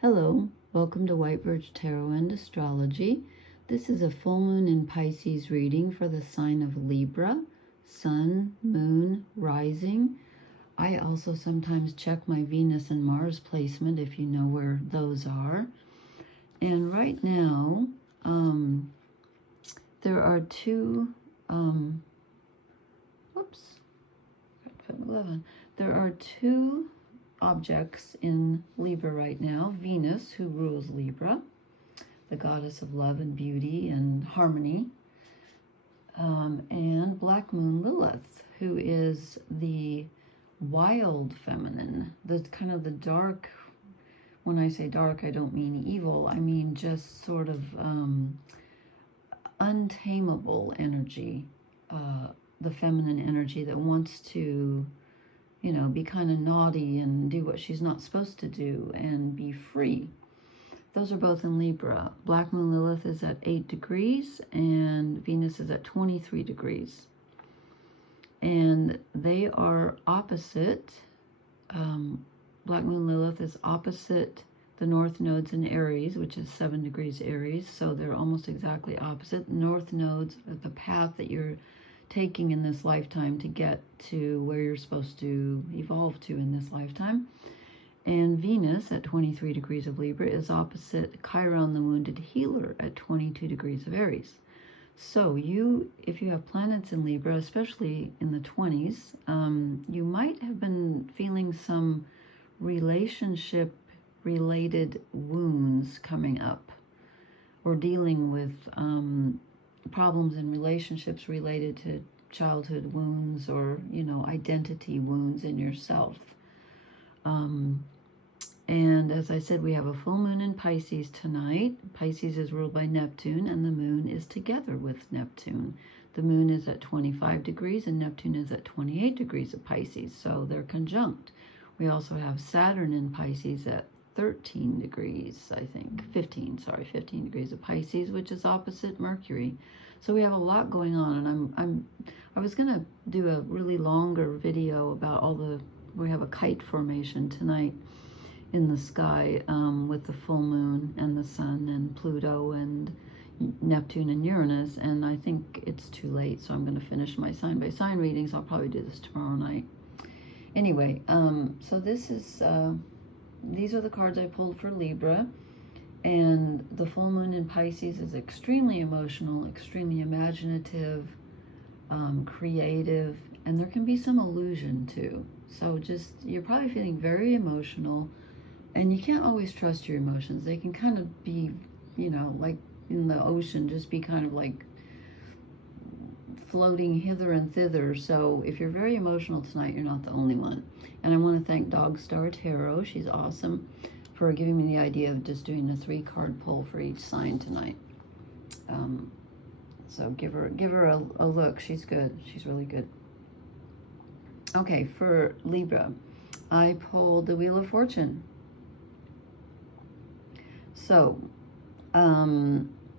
Hello, welcome to White Birch Tarot and Astrology. This is a full moon in Pisces reading for the sign of Libra, Sun, Moon, Rising. I also sometimes check my Venus and Mars placement if you know where those are. And right now, there are two, there are two objects in Libra right now. Venus, who rules Libra, the goddess of love and beauty and harmony, and Black Moon Lilith, who is the wild feminine, the kind of the dark. When I say dark, I don't mean evil. I mean just sort of untamable energy, the feminine energy that wants to, you know, be kind of naughty and do what she's not supposed to do and be free. Those are both in Libra. Black Moon Lilith is at 8 degrees and Venus is at 23 degrees. And they are opposite. Black Moon Lilith is opposite the North nodes in Aries, which is 7 degrees Aries. So they're almost exactly opposite. North nodes are the path that you're taking in this lifetime to get to where you're supposed to evolve to in this lifetime. And Venus at 23 degrees of Libra is opposite Chiron, the wounded healer, at 22 degrees of Aries. So if you have planets in Libra, especially in the 20s, you might have been feeling some relationship-related wounds coming up, or dealing with problems in relationships related to childhood wounds or, you know, identity wounds in yourself. And as I said, we have a full moon in Pisces tonight. Pisces is ruled by Neptune, and the moon is together with Neptune. The moon is at 25 degrees, and Neptune is at 28 degrees of Pisces, so they're conjunct. We also have Saturn in Pisces at 13 degrees, I think, 15 degrees of Pisces, which is opposite Mercury. So we have a lot going on, and I was going to do a really longer video about we have a kite formation tonight in the sky with the full moon and the sun and Pluto and Neptune and Uranus, and I think it's too late, so I'm going to finish my sign by sign readings. I'll probably do this tomorrow night. Anyway, so this is these are the cards I pulled for Libra, and the full moon in Pisces is extremely emotional, extremely imaginative, creative, and there can be some illusion too. So you're probably feeling very emotional, and you can't always trust your emotions. They can kind of be, you know, like in the ocean, just be kind of like floating hither and thither. So if you're very emotional tonight, you're not the only one. And I want to thank Dog Star Tarot. She's awesome for giving me the idea of just doing a 3-card pull for each sign tonight. So give her a look. She's good. She's really good. Okay, for Libra, I pulled the Wheel of Fortune. So,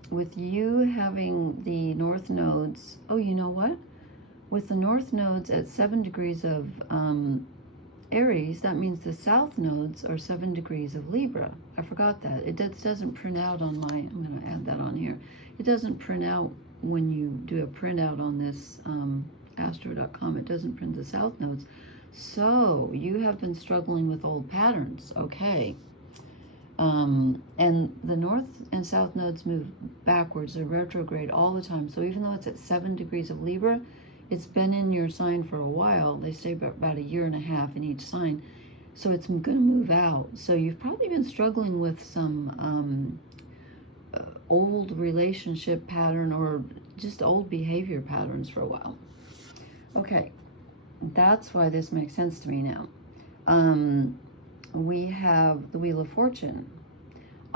with you having the North nodes, oh, you know what? With the North nodes at 7 degrees of Aries, that means the South nodes are 7 degrees of Libra. I forgot that. It doesn't print out on my, I'm going to add that on here. It doesn't print out when you do a printout on this astro.com. It doesn't print the South nodes. So, you have been struggling with old patterns. Okay. And the North and South nodes move backwards. They're retrograde all the time. So even though it's at 7 degrees of Libra, it's been in your sign for a while. They stay about a year and a half in each sign. So it's going to move out. So you've probably been struggling with some old relationship pattern or just old behavior patterns for a while. Okay, that's why this makes sense to me now. We have the Wheel of Fortune.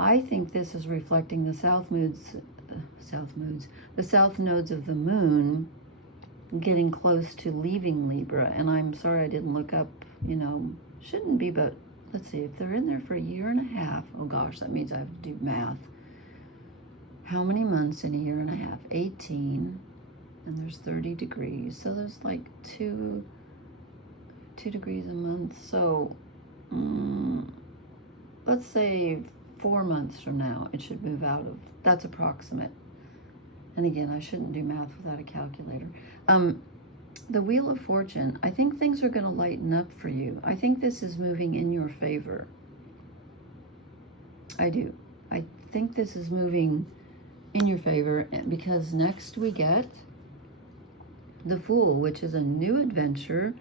I think this is reflecting the South nodes of the moon getting close to leaving Libra. And I'm sorry I didn't look up, you know, shouldn't be, but let's see, if they're in there for a year and a half, oh gosh, that means I have to do math. How many months in a year and a half? 18, and there's 30 degrees. So there's like 2 degrees a month. So let's say 4 months from now, it should move out of, that's approximate. And again, I shouldn't do math without a calculator. The Wheel of Fortune, I think things are going to lighten up for you. I think this is moving in your favor. I do. I think this is moving in your favor because next we get the Fool, which is a new adventure,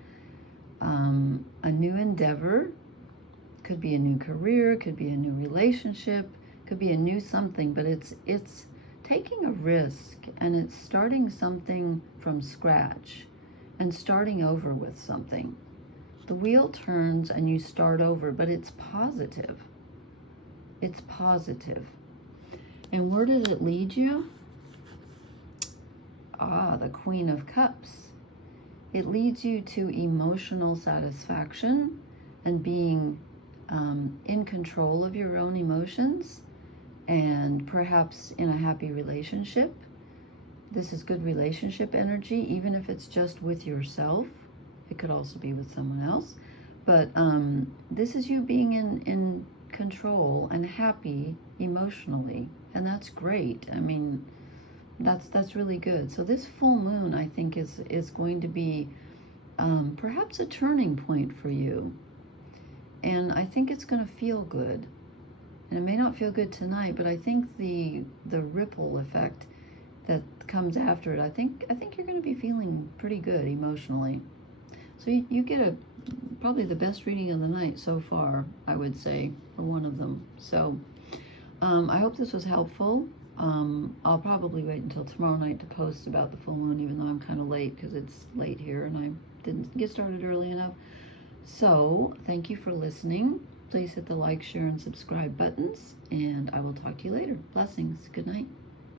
a new endeavor. Could be a new career, could be a new relationship, could be a new something, but it's taking a risk, and it's starting something from scratch and starting over with something. The wheel turns and you start over, but it's positive. It's positive. And where does it lead you? Ah, the Queen of Cups. It leads you to emotional satisfaction and being in control of your own emotions, and perhaps in a happy relationship. This is good relationship energy, even if it's just with yourself. It could also be with someone else. But this is you being in control and happy emotionally, and that's great. I mean, that's really good. So this full moon, I think, is going to be perhaps a turning point for you. And I think it's going to feel good. And it may not feel good tonight, but I think the ripple effect that comes after it, I think you're going to be feeling pretty good emotionally. So you get probably the best reading of the night so far, I would say, or one of them. So I hope this was helpful. I'll probably wait until tomorrow night to post about the full moon, even though I'm kind of late because it's late here and I didn't get started early enough. So thank you for listening. Please hit the like, share, and subscribe buttons, and I will talk to you later. Blessings. Good night.